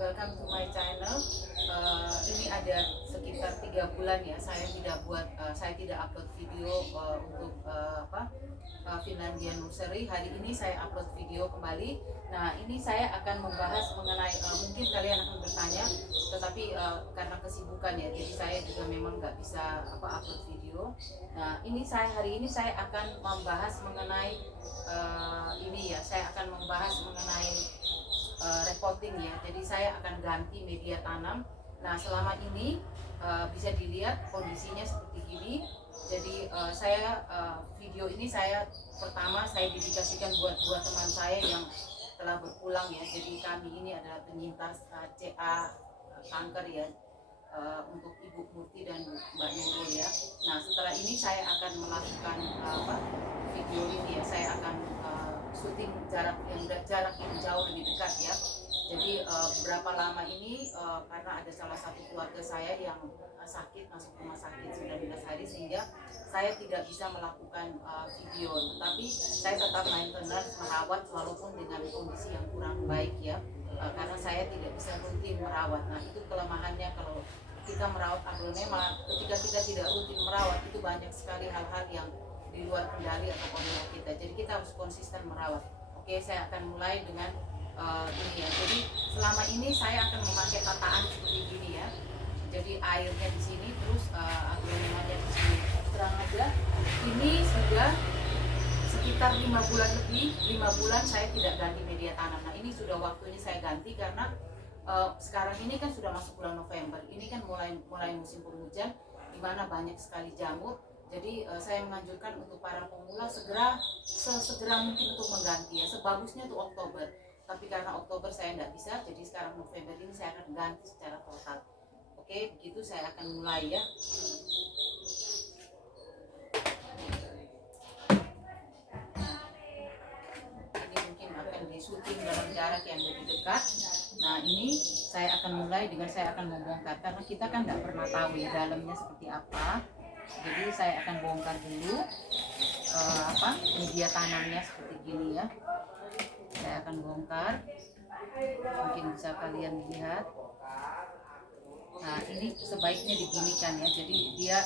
welcome to my channel. Ini ada sekitar 3 bulan ya saya tidak upload video untuk Finlandia Nursery. Hari ini saya upload video kembali. Nah, ini saya akan membahas mengenai mungkin kalian akan bertanya, tetapi karena kesibukan ya, jadi saya juga memang nggak bisa upload video. Nah, hari ini saya akan membahas mengenai repotting ya. Jadi saya akan ganti media tanam. Nah, selama ini bisa dilihat kondisinya seperti gini. Jadi video ini pertama saya dedikasikan buat dua teman saya yang telah berpulang ya. Jadi kami ini adalah penyintas CA kanker ya, untuk Ibu Murti dan Mbak Nurul ya. Nah, setelah ini saya akan melakukan video ini ya. Saya akan syuting jarak yang jauh lebih dekat ya. Jadi berapa lama ini karena ada salah satu keluarga saya yang sakit, masuk rumah sakit 19 hari, sehingga saya tidak bisa melakukan video, tetapi saya tetap maintenance merawat walaupun dengan kondisi yang kurang baik ya, karena saya tidak bisa rutin merawat. Nah, itu kelemahannya kalau kita merawat aglonema. Ketika kita tidak rutin merawat, itu banyak sekali hal-hal yang di luar kendali atau kontrol kita. Jadi kita harus konsisten merawat. Oke, saya akan mulai dengan ini ya. Jadi selama ini saya akan memakai tataan seperti gini ya. Jadi airnya di sini, terus aglonemanya di sini. Terang aja, ini sudah sekitar 5 bulan lebih, 5 bulan saya tidak ganti media tanam. Nah, ini sudah waktunya saya ganti karena sekarang ini kan sudah masuk bulan November. Ini kan mulai musim penghujan, di mana banyak sekali jamur. Jadi saya menganjurkan untuk para pemula sesegera mungkin untuk mengganti ya. Sebagusnya itu Oktober. Tapi karena Oktober saya tidak bisa, jadi sekarang November ini saya akan ganti secara total. Oke, begitu saya akan mulai ya. Ini mungkin akan disuting dalam jarak yang lebih dekat. Nah, ini saya akan mulai dengan saya akan membongkar, karena kita kan tidak pernah tahu ya dalamnya seperti apa. Jadi saya akan bongkar dulu media tanamnya seperti gini ya. Saya akan bongkar, mungkin bisa kalian lihat. Nah, ini sebaiknya diginikan ya. Jadi dia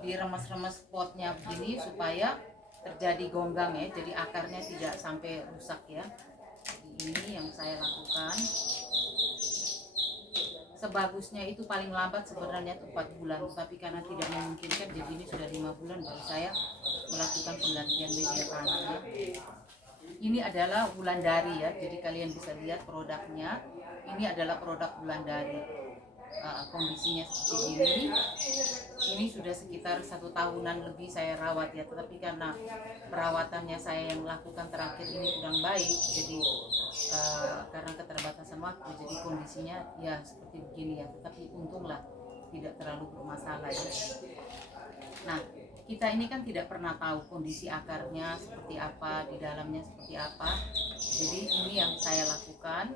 diremas-remas potnya begini supaya terjadi gonggang ya. Jadi akarnya tidak sampai rusak ya. Jadi ini yang saya lakukan. Sebagusnya itu paling lambat sebenarnya 4 bulan, tapi karena tidak memungkinkan, jadi ini sudah 5 bulan baru saya melakukan penggantian media tanamnya. Ini adalah Wulandari ya, jadi kalian bisa lihat produknya. Ini adalah produk Wulandari. Kondisinya seperti ini. Ini sudah sekitar 1 tahunan lebih saya rawat ya, tetapi karena perawatannya saya yang melakukan terakhir ini kurang baik, jadi karena keterbatasan waktu, jadi kondisinya ya seperti begini ya. Tetapi untunglah tidak terlalu bermasalah ya. Nah, kita ini kan tidak pernah tahu kondisi akarnya seperti apa, di dalamnya seperti apa. Jadi ini yang saya lakukan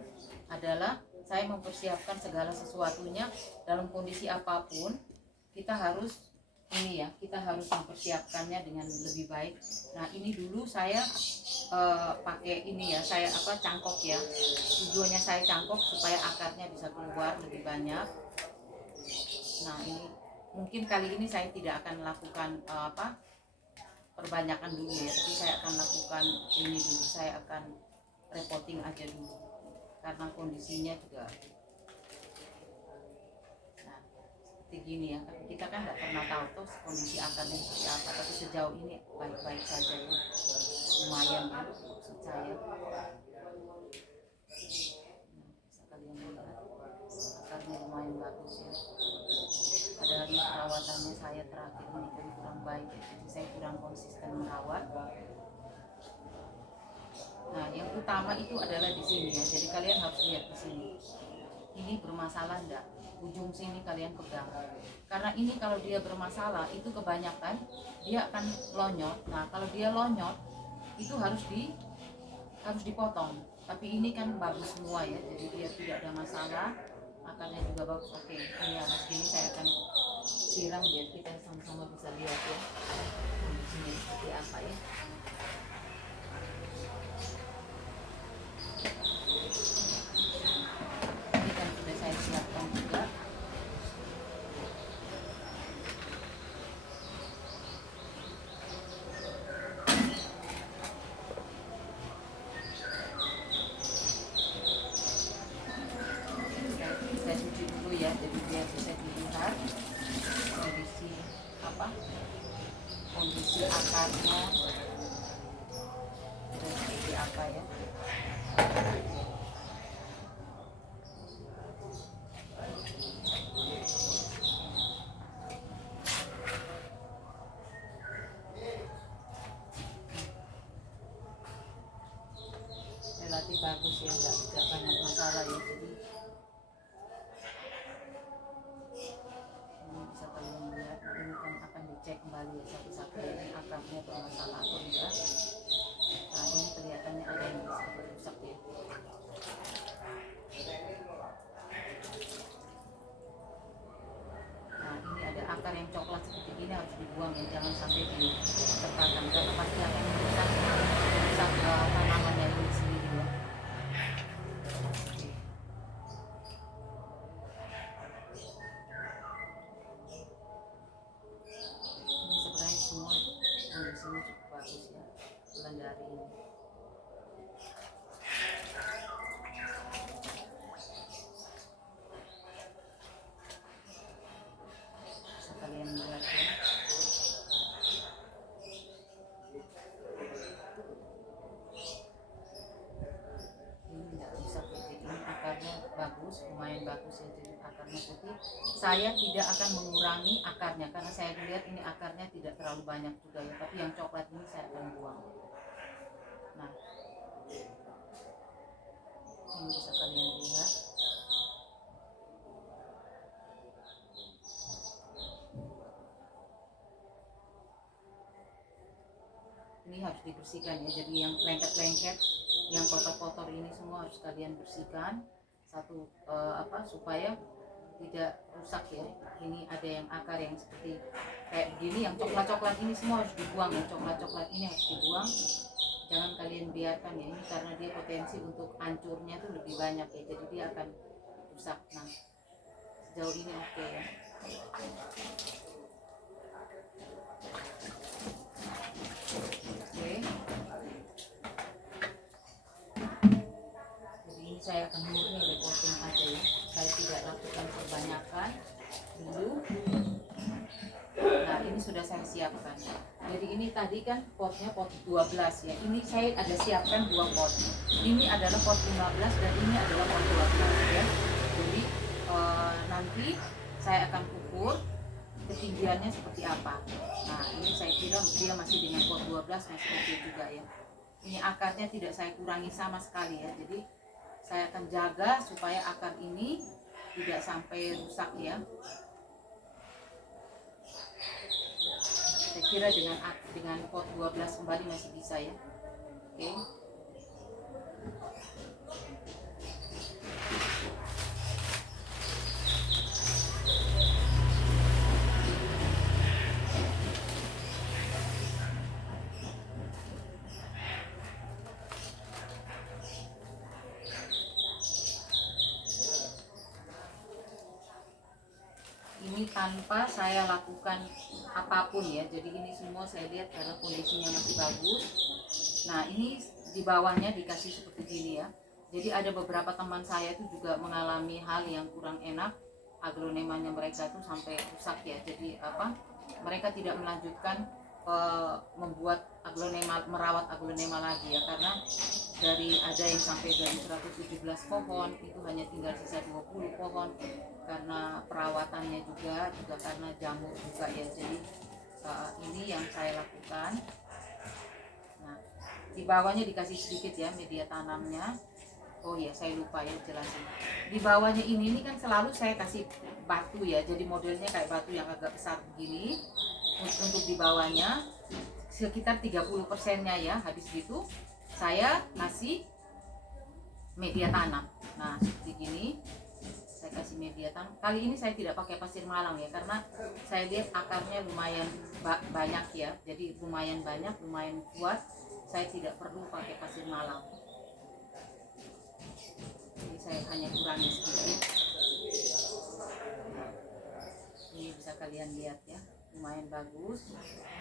adalah saya mempersiapkan segala sesuatunya dalam kondisi apapun. Kita harus mempersiapkannya dengan lebih baik. Nah, ini dulu saya pakai ini ya, saya cangkok ya. Tujuannya saya cangkok supaya akarnya bisa keluar lebih banyak. Nah, ini mungkin kali ini saya tidak akan melakukan perbanyakan dulu ya, tapi saya akan lakukan ini dulu. Saya akan repotting aja dulu karena kondisinya juga seperti gini ya. Kita kan nggak pernah tahu tuh kondisi akarnya seperti apa, tapi sejauh ini baik-baik saja ya. Lumayan ya, maksud saya. Bisa kalian lihat akarnya lumayan bagus ya. Padahal perawatannya saya terakhir ini kan kurang baik ya, jadi saya kurang konsisten merawat. Nah, yang utama itu adalah di sini ya. Jadi kalian harus lihat di sini. Ini bermasalah enggak? Ujung sini kalian pegang. Karena ini kalau dia bermasalah, itu kebanyakan dia akan lonyot. Nah, kalau dia lonyot itu harus dipotong. Tapi ini kan bagus semua ya. Jadi dia tidak ada masalah. Akarnya juga bagus. Oke, ini habis ini saya akan siram biar kita sama-sama bisa lihat ya kondisinya seperti apa ya. tidak banyak masalah ya. Jadi ini bisa kalian lihat, ini kan akan dicek kembali ya satu-satu ini akarnya bermasalah atau enggak. Nah ini kelihatannya ada yang sedikit rusak ya. Nah ini ada akar yang coklat seperti ini, harus dibuang ya, jangan sampai disertakan karena pasti akan merusak tanamannya ini sendiri ya. Ini sebenarnya semua kondisinya cukup bagus ya, bulan dari ini. Bisa kalian lihat ya. Bagus, lumayan bagus ya, jadi akarnya putih. Saya tidak akan mengurangi akarnya karena saya lihat ini akarnya tidak terlalu banyak juga ya, tapi yang coklat ini saya akan buang. Nah ini bisa kalian lihat. Ini harus dibersihkan ya, jadi yang lengket-lengket, yang kotor-kotor ini semua harus kalian bersihkan satu supaya tidak rusak ya. Ini ada yang akar yang seperti kayak begini, yang coklat-coklat ini semua harus dibuang ya, coklat-coklat ini harus dibuang, jangan kalian biarkan ya, ini karena dia potensi untuk hancurnya tuh lebih banyak ya, jadi dia akan rusak. Nah sejauh ini oke ya. Saya akan murni reporting aja ya, saya tidak lakukan perbanyakan dulu. Nah ini sudah saya siapkan, jadi ini tadi kan potnya pot 12 ya, ini saya ada siapkan 2 pot, ini adalah pot 15 dan ini adalah pot 12 ya. Jadi nanti saya akan ukur ketinggiannya seperti apa. Nah ini saya kira dia masih dengan pot 12 masih oke juga ya. Ini akarnya tidak saya kurangi sama sekali ya, jadi saya akan jaga supaya akar ini tidak sampai rusak ya. Saya kira dengan pot 12 kembali masih bisa ya. Oke. Ini tanpa saya lakukan apapun ya, jadi ini semua saya lihat karena kondisinya masih bagus. Nah ini di bawahnya dikasih seperti gini ya, jadi ada beberapa teman saya itu juga mengalami hal yang kurang enak, aglonemanya mereka itu sampai rusak ya. Jadi mereka tidak melanjutkan membuat aglonema, merawat aglonema lagi ya, karena ada yang sampai dari 117 pohon itu hanya tinggal sisa 20 pohon karena perawatannya juga karena jamur juga ya. Jadi ini yang saya lakukan. Nah di bawahnya dikasih sedikit ya media tanamnya. Oh ya saya lupa ya jelasin, di bawahnya ini kan selalu saya kasih batu ya, jadi modelnya kayak batu yang agak besar begini. Untuk di bawahnya sekitar 30%-nya ya, habis gitu saya kasih media tanam. Nah seperti gini saya kasih media tanam. Kali ini saya tidak pakai pasir malang ya, karena saya lihat akarnya lumayan banyak ya, jadi lumayan banyak, lumayan kuat. Saya tidak perlu pakai pasir malang, jadi saya hanya kurangi sedikit. Ini bisa kalian lihat ya, lumayan bagus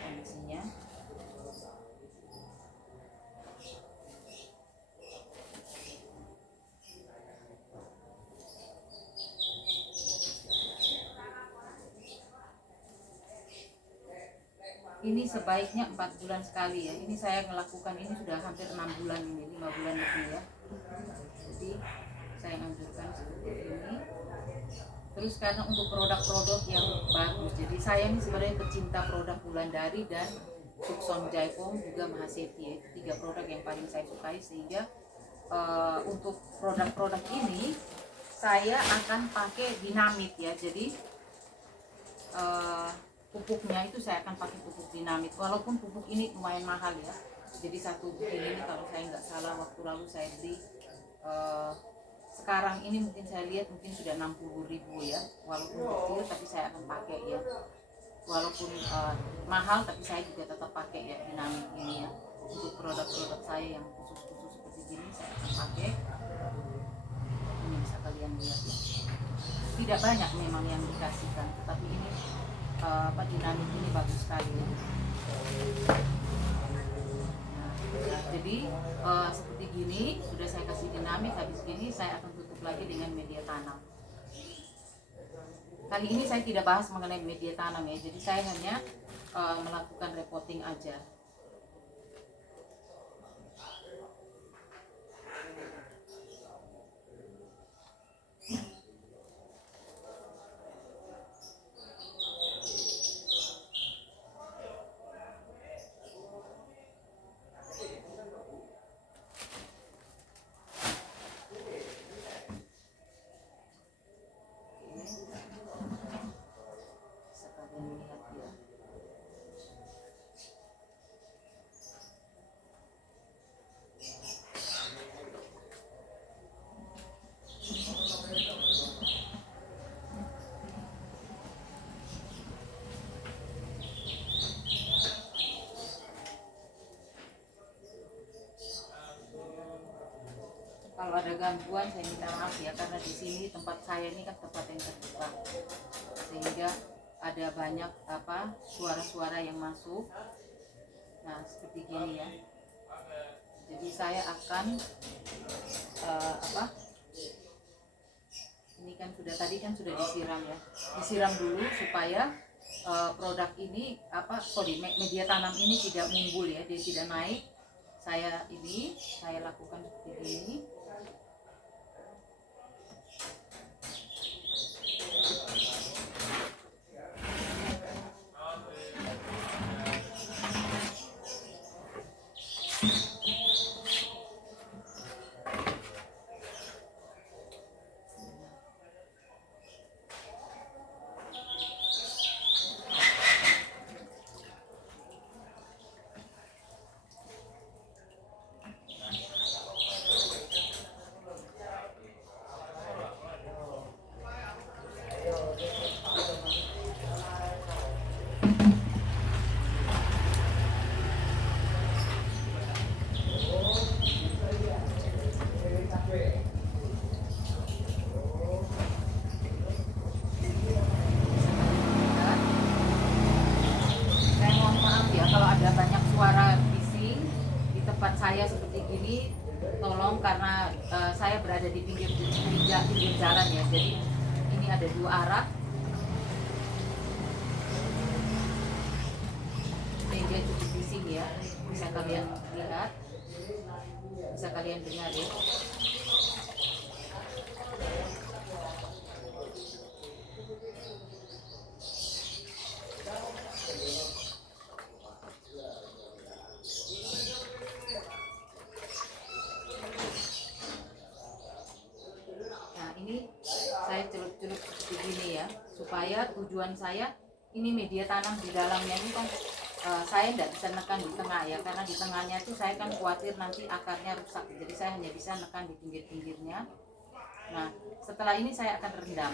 kondisinya. Ini sebaiknya 4 bulan sekali ya. Ini saya melakukan ini sudah hampir 6 bulan ini, 5 bulan lebih ya. Jadi saya anjurkan seperti ini. Terus karena untuk produk-produk yang bagus, jadi saya ini sebenarnya pecinta produk Wulandari dan Sukson Jaipong juga Mahaseti ya. Itu 3 produk yang paling saya sukai, sehingga untuk produk-produk ini saya akan pakai dinamit ya. Jadi pupuknya itu saya akan pakai pupuk dinamit, walaupun pupuk ini lumayan mahal ya. Jadi satu begini ini kalau saya nggak salah waktu lalu saya beli sekarang ini mungkin saya lihat mungkin sudah 60.000 ya, walaupun kecil tapi saya akan pakai ya, walaupun mahal tapi saya juga tetap pakai ya dinamit ini ya. Untuk produk-produk saya yang khusus-khusus seperti ini saya akan pakai. Ini bisa kalian lihat ya, tidak banyak memang yang dikasihkan, tetapi ini dinamit ini bagus sekali ya. Nah, jadi seperti gini sudah saya kasih dinamit, habis gini saya akan tutup lagi dengan media tanam. Kali ini saya tidak bahas mengenai media tanam ya, jadi saya hanya melakukan repotting aja. Kalau ada gangguan saya minta maaf ya, karena di sini tempat saya ini kan tempat yang terbuka, sehingga ada banyak suara-suara yang masuk. Nah seperti gini ya. Jadi saya akan ini kan tadi sudah disiram ya, disiram dulu supaya produk ini media tanam ini tidak mumbul ya, dia tidak naik. Saya lakukan seperti ini. Saya seperti gini, tolong, karena saya berada di pinggir jalan ya, jadi ini ada dua arah. Media cukup bising ya, bisa kalian lihat, bisa kalian dengar ya. Saya celup-celup seperti gini ya, supaya tujuan saya ini media tanam di dalamnya ini kan saya tidak bisa nekan di tengah ya, karena di tengahnya itu saya kan khawatir nanti akarnya rusak, jadi saya hanya bisa nekan di pinggir-pinggirnya. Nah setelah ini saya akan rendam.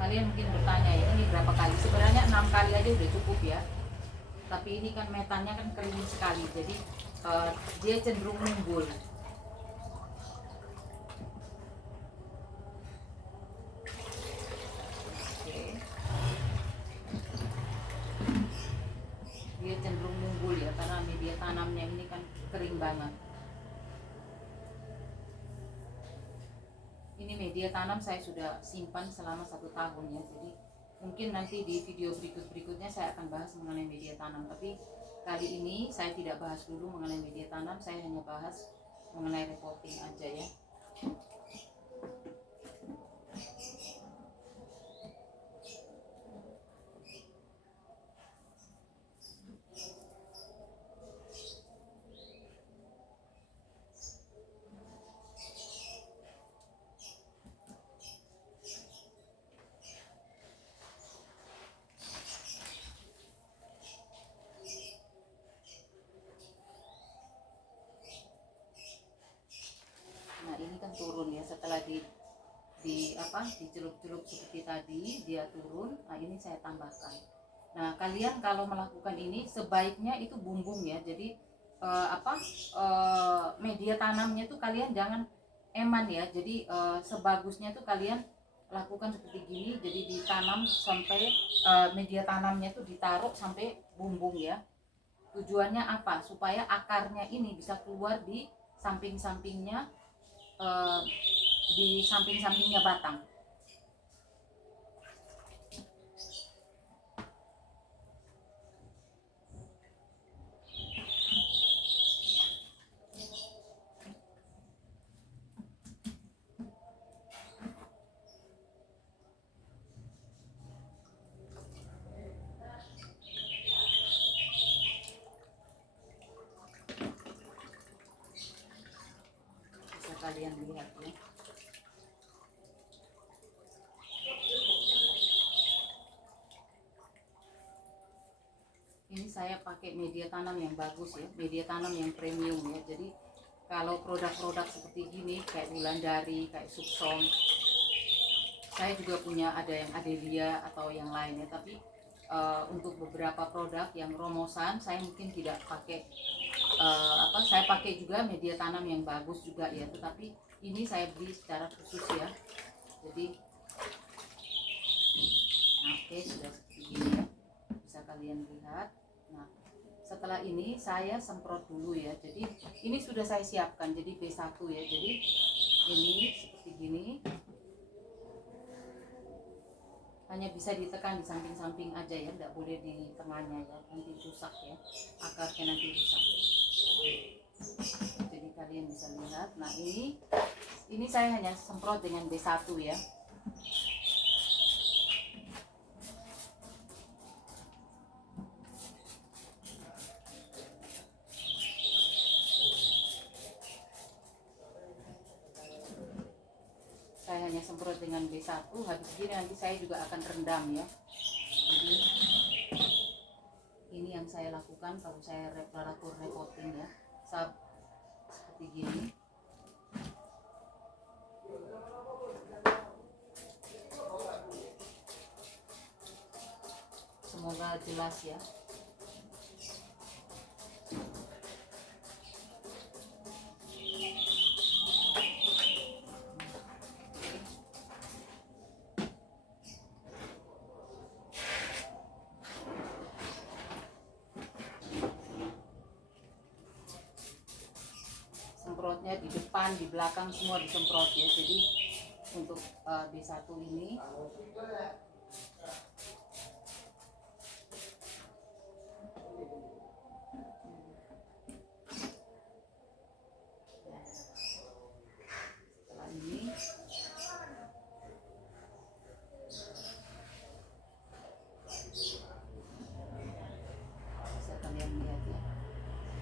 Kalian mungkin bertanya ya, ini berapa kali? Sebenarnya 6 kali aja udah cukup ya. Tapi ini kan metannya kan kering sekali, jadi dia cenderung mumbul. Dia cenderung mumbul ya, karena media tanamnya ini kan kering banget. media tanam saya sudah simpan selama 1 tahun ya. Jadi mungkin nanti di video berikutnya saya akan bahas mengenai media tanam, tapi kali ini saya tidak bahas dulu mengenai media tanam, saya hanya bahas mengenai repotting aja ya. Nah ini kan turun ya, setelah dicelup-celup seperti tadi dia turun. Nah ini saya tambahkan. Nah kalian kalau melakukan ini sebaiknya itu bumbung ya. Jadi media tanamnya tuh kalian jangan eman ya. Jadi sebagusnya tuh kalian lakukan seperti gini. Jadi ditanam sampai media tanamnya tuh ditaruh sampai bumbung ya. Tujuannya apa? Supaya akarnya ini bisa keluar di samping-sampingnya, di samping-sampingnya batang. Bisa kalian lihat ya. Ini saya pakai media tanam yang bagus ya, media tanam yang premium ya. Jadi kalau produk-produk seperti gini kayak Wulandari, kayak Subsom, saya juga punya ada yang Adelia atau yang lainnya, tapi untuk beberapa produk yang Romosan saya mungkin tidak pakai saya pakai juga media tanam yang bagus juga ya, tetapi ini saya beli secara khusus ya. Jadi oke, sudah seperti ini ya, bisa kalian lihat. Nah setelah ini saya semprot dulu ya. Jadi ini sudah saya siapkan jadi B1 ya. Jadi ini seperti gini, hanya bisa ditekan di samping-samping aja ya, tidak boleh di tengahnya ya, nanti rusak ya, akarnya nanti rusak. Jadi kalian bisa lihat. Nah ini saya hanya semprot dengan B1 ya. Saya hanya semprot dengan B1. Habis ini nanti saya juga akan rendam ya. Jadi ini yang saya lakukan kalau saya repotting ya, seperti gini. Semoga jelas ya. Semprotnya di depan, di belakang semua disemprot ya. Jadi untuk B1 ini setelah ini bisa kalian lihat ya.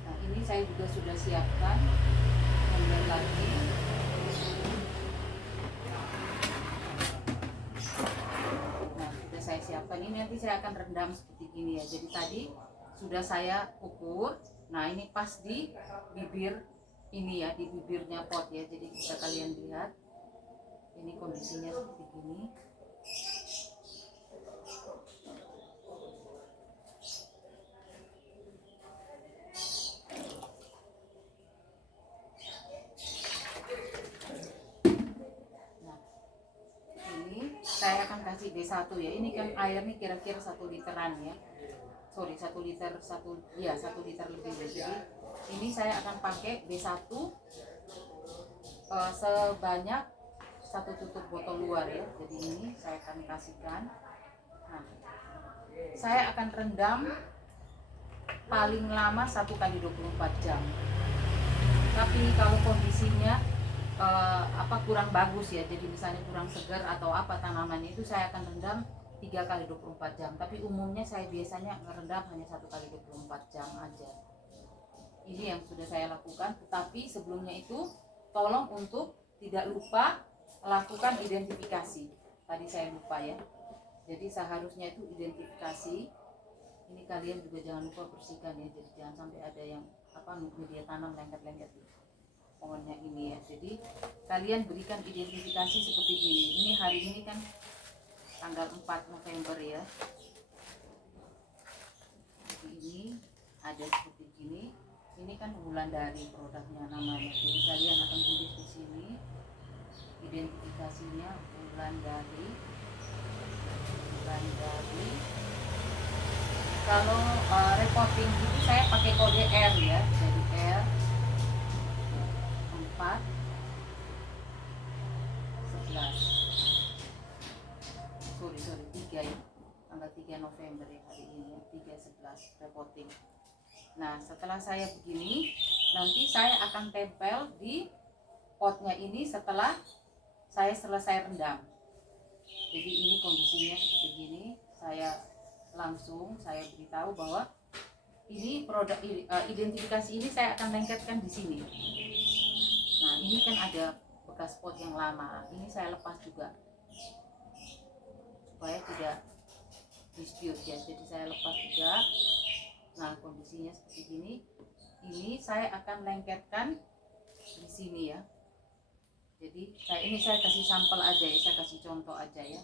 Nah ini saya juga sudah siapkan ember lagi. Nah sudah saya siapkan, ini nanti saya akan rendam seperti gini ya. Jadi tadi sudah saya ukur. Nah ini pas di bibir ini ya, di bibirnya pot ya. Jadi bisa kalian lihat ini kondisinya seperti gini. Saya akan kasih B1 ya. Ini kan airnya kira-kira 1 literan ya. Sorry, 1 liter, 1 liter lebih ya. Jadi ini saya akan pakai B1 sebanyak satu tutup botol luar ya. Jadi ini saya akan kasihkan. Nah, saya akan rendam paling lama 1 kali 24 jam. Tapi kalau kondisinya kurang bagus ya, jadi misalnya kurang segar atau apa tanamannya, itu saya akan rendam 3 kali 24 jam. Tapi umumnya saya biasanya ngerendam hanya 1 kali 24 jam aja. Ini yang sudah saya lakukan. Tetapi sebelumnya itu tolong untuk tidak lupa lakukan identifikasi. Tadi saya lupa ya. Jadi seharusnya itu identifikasi. Ini kalian juga jangan lupa bersihkan ya. Jadi jangan sampai ada yang media tanam lengket-lengket di pohonnya ini ya. Jadi kalian berikan identifikasi seperti ini. Ini hari ini kan tanggal 4 November ya. Jadi ini ada seperti gini. Ini kan bulan dari produknya namanya. Jadi kalian akan tulis di sini identifikasinya bulan dari. Kalau reporting itu saya pakai kode R ya. Jadi R 4 11. Sorry 3 ya. Tanggal 3 November ya hari ini ya. 3/11 reporting. Nah, setelah saya begini, nanti saya akan tempel di potnya ini setelah saya selesai rendam. Jadi ini kondisinya seperti gini. Saya beritahu bahwa ini produk identifikasi ini saya akan lengketkan di sini. Nah, ini kan ada bekas pot yang lama. Ini saya lepas juga supaya tidak dispute ya. Jadi saya lepas juga. Nah, kondisinya seperti gini. Ini saya akan lengketkan di sini ya. Jadi saya kasih sampel aja ya, saya kasih contoh aja ya.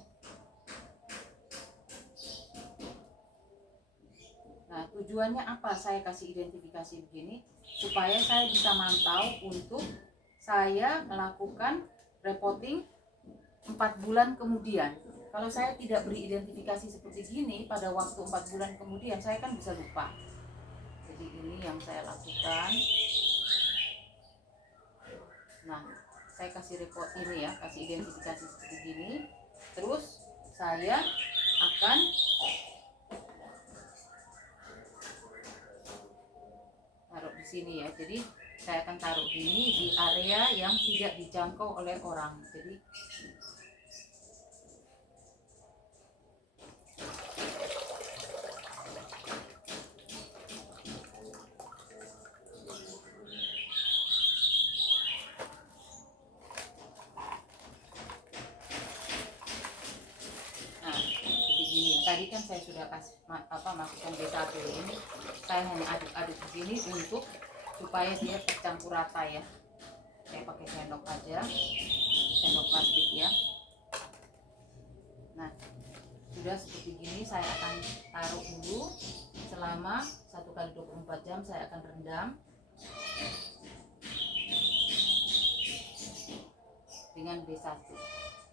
Nah, tujuannya apa saya kasih identifikasi begini? Supaya saya bisa mantau untuk saya melakukan reporting 4 bulan kemudian. Kalau saya tidak beri identifikasi seperti gini pada waktu 4 bulan kemudian, saya kan bisa lupa. Jadi ini yang saya lakukan. Nah, saya kasih report ini ya, kasih identifikasi seperti gini. Terus saya akan taruh di sini ya. Jadi saya akan taruh ini di area yang tidak dijangkau oleh orang. Jadi tadi kan saya sudah masukkan B1 ini, saya hanya aduk-aduk begini untuk supaya dia tercampur rata ya. Saya pakai sendok aja, sendok plastik ya. Nah, sudah seperti gini saya akan taruh dulu selama 1 kali 24 jam. Saya akan rendam dengan B1.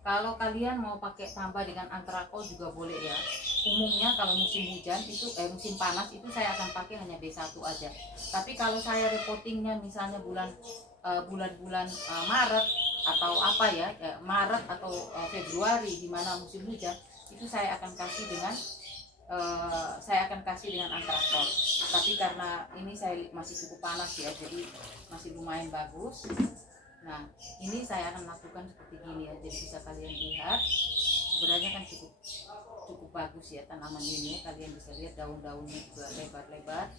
Kalau kalian mau pakai tambah dengan antrakol juga boleh ya. Umumnya kalau musim hujan itu musim panas itu saya akan pakai hanya B1 aja. Tapi kalau saya reportingnya misalnya bulan-bulan Maret atau Maret atau Februari di mana musim hujan, itu saya akan kasih dengan antrakol. Tapi karena ini saya masih cukup panas ya, jadi masih lumayan bagus. Nah, ini saya akan lakukan seperti gini ya. Jadi bisa kalian lihat, sebenarnya kan cukup bagus ya tanaman ini ya. Kalian bisa lihat daun-daunnya juga lebar-lebar.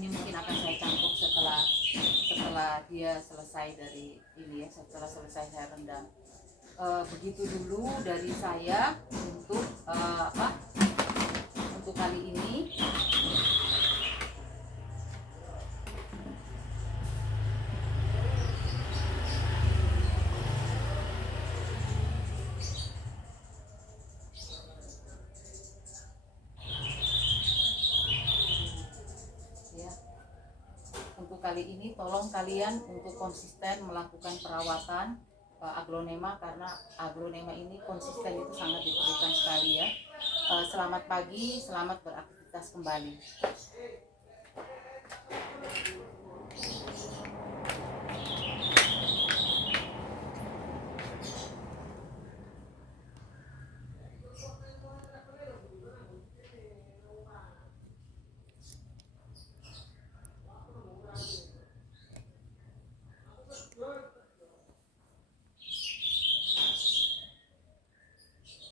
Ini mungkin akan saya campur setelah dia selesai dari ini ya, setelah selesai saya rendam. Begitu dulu dari saya untuk untuk kali ini. Kali ini tolong kalian untuk konsisten melakukan perawatan aglonema, karena aglonema ini konsisten itu sangat diperlukan sekali ya. Selamat pagi, selamat beraktivitas kembali.